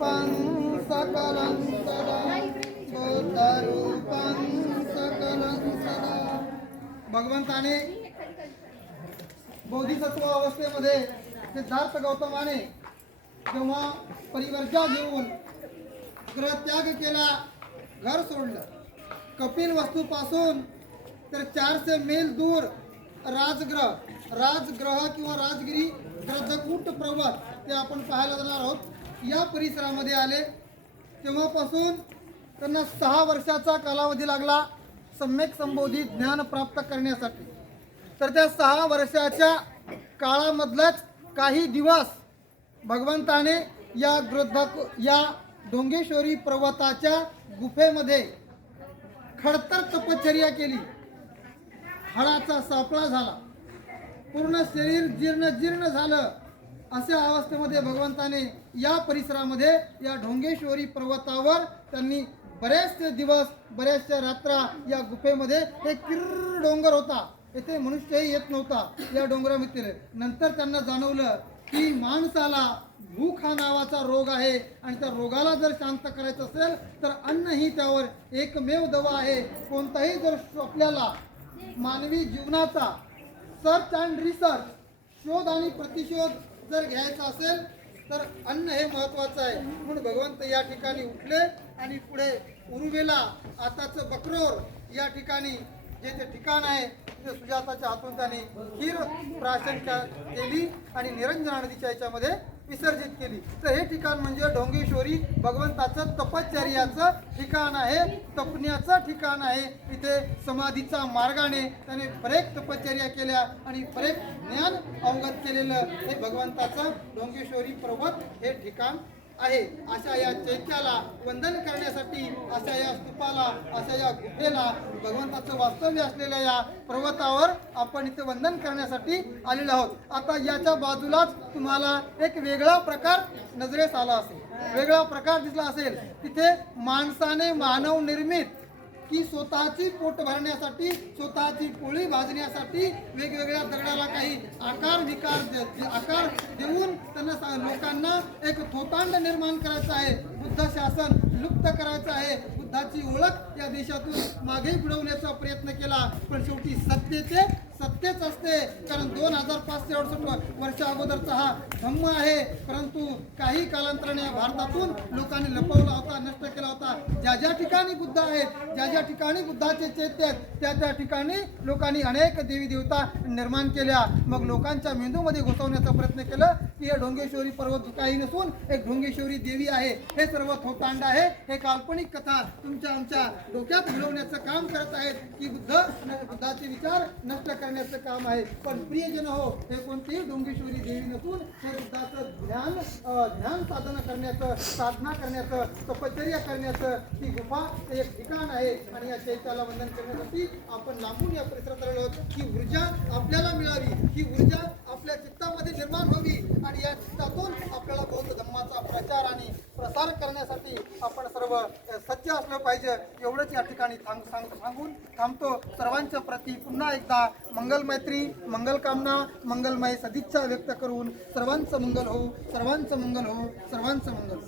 रूपं सकलं सदा बुद्धरूपं सकलं सदा. भगवंताने बोधिसत्व अवस्थेमध्ये सिद्धार्थ गौतमाने जेव्हा परिवर्जा घेऊन गृहत्याग केला, घर सोडलं, कपिल वस्तूपासून तर 400 मैल दूर राजग्रह किंवा राजगिरी ग्रजकूट पर्वत ते आपण पाहायला जाणार आहोत. या परिसरामध्ये आले तेव्हापासून त्यांना 6 वर्षाचा कालावधी लागला सम्यक संबोधी ज्ञान प्राप्त करण्यासाठी. तर त्या 6 वर्षाच्या काळामधलाच काही दिवस भगवंताने या ढोंगेश्वरी पर्वताच्या गुफेमध्ये खडतर तपश्चर्या केली. हाडाचा सापळा झाला, पूर्ण शरीर जीर्ण झालं. अशा अवस्थेमध्ये भगवंताने या परिसरामध्ये या ढोंगेश्वरी पर्वतावर त्यांनी बरेचसे दिवस बऱ्याचशा रात्रा या गुफेमध्ये एक किर्र डोंगर होता, येथे मनुष्यही येत नव्हता या डोंगरामध्ये. नंतर त्यांना जाणवलं की माणसाला भूक हा नावाचा रोग आहे आणि त्या रोगाला जर शांत करायचं असेल तर अन्न ही त्यावर एकमेव दवा आहे. कोणताही जर आपल्याला मानवी जीवनाचा सर्च अँड रिसर्च, शोध आणि प्रतिशोध जर घ्यायचा असेल तर अन्न हे महत्त्वाचं आहे. म्हणून भगवंत या ठिकाणी उठले आणि पुढे उरुवेला आताचं बकरोर या ठिकाणी जे ते ठिकाण आहे तिथे सुजाताच्या हातून त्याने खीर प्राशन केली आणि निरंजना नदीच्या याच्यामध्ये विसर्जित केली. तर हे ठिकाण म्हणजे ढोंगेश्वरी भगवंताचं तपश्चर्याचं ठिकाण आहे, तपण्याचं ठिकाण आहे. इथे समाधीचा मार्गाने त्याने बरेच तपश्चर्या केल्या आणि बरेच ज्ञान अवगत केलेलं हे भगवंताचं ढोंगेश्वरी पर्वत हे ठिकाण आहे. अशा या चैत्याला वंदन करण्यासाठी, अशा या स्तूपाला, अशा या गुफेला, भगवंताचं वास्तव्य असलेल्या या पर्वतावर आपण इथे वंदन करण्यासाठी आलेलो आहोत. आता याच्या बाजूलाच तुम्हाला एक वेगळा प्रकार नजरेस आला असेल, वेगळा प्रकार दिसला असेल. तिथे माणसाने मानव निर्मित की स्वतःची पोट भरण्यासाठी, स्वतःची पोळी भाजण्यासाठी वेगवेगळ्या दगडाला काही आकार देऊन त्यांना लोकांना एक थोतांड निर्माण करायचा आहे, बुद्ध शासन लुप्त करायचं आहे, बुद्धाची ओळख या देशातून मागे बुडवण्याचा प्रयत्न केला. पण शेवटी सत्तेच असते, कारण 2568 वर्षा अगोदरचा हा धम्म आहे. परंतु काही कालांतराने भारतातून लोकांनी लपवला होता, नष्ट केला होता. ज्या ठिकाणी बुद्ध आहेत, ज्या ठिकाणी बुद्धाचे चैत्य आहेत, त्या ठिकाणी लोकांनी अनेक देवी देवता निर्माण केल्या. मग लोकांच्या मेंदूमध्ये घुसवण्याचा प्रयत्न केला की हे ढोंगेश्वरी पर्वत काही नसून एक ढोंगेश्वरी देवी आहे, हे सर्व थोतांड आहे, हे काल्पनिक कथा तुमच्या आमच्या डोक्यात घुलवण्याचं काम करत आहेत की बुद्धाचे विचार नष्ट करण्याचं काम आहे. पण प्रियजन हो, हे कोणतीही ढोंगेश्वरी देवी नसून हे बुद्धाचं ध्यान साधना करण्याचं तपश्चर्या करण्याचं ती गुफा एक ठिकाण आहे. आणि या चैत्याला वंदन करण्यासाठी आपण लांबून या परिसरात आलेलो आहोत. ही ऊर्जा आपल्याला मिळावी, ही ऊर्जा आपल्या चित्तामध्ये निर्माण व्हावी आणि या चित्तातून आपल्याला बौद्ध धम्माचा प्रचार आणि प्रसार करण्यासाठी आपण सर्व सज्ज असलं पाहिजे. एवढंच या ठिकाणी सांगून थांबतो. सर्वांच्या प्रती पुन्हा एकदा मंगल मैत्री, मंगल कामना, मंगलमय सदिच्छा व्यक्त करून सर्वांचं मंगल हो, सर्वांचं मंगल हो, सर्वांचं मंगल.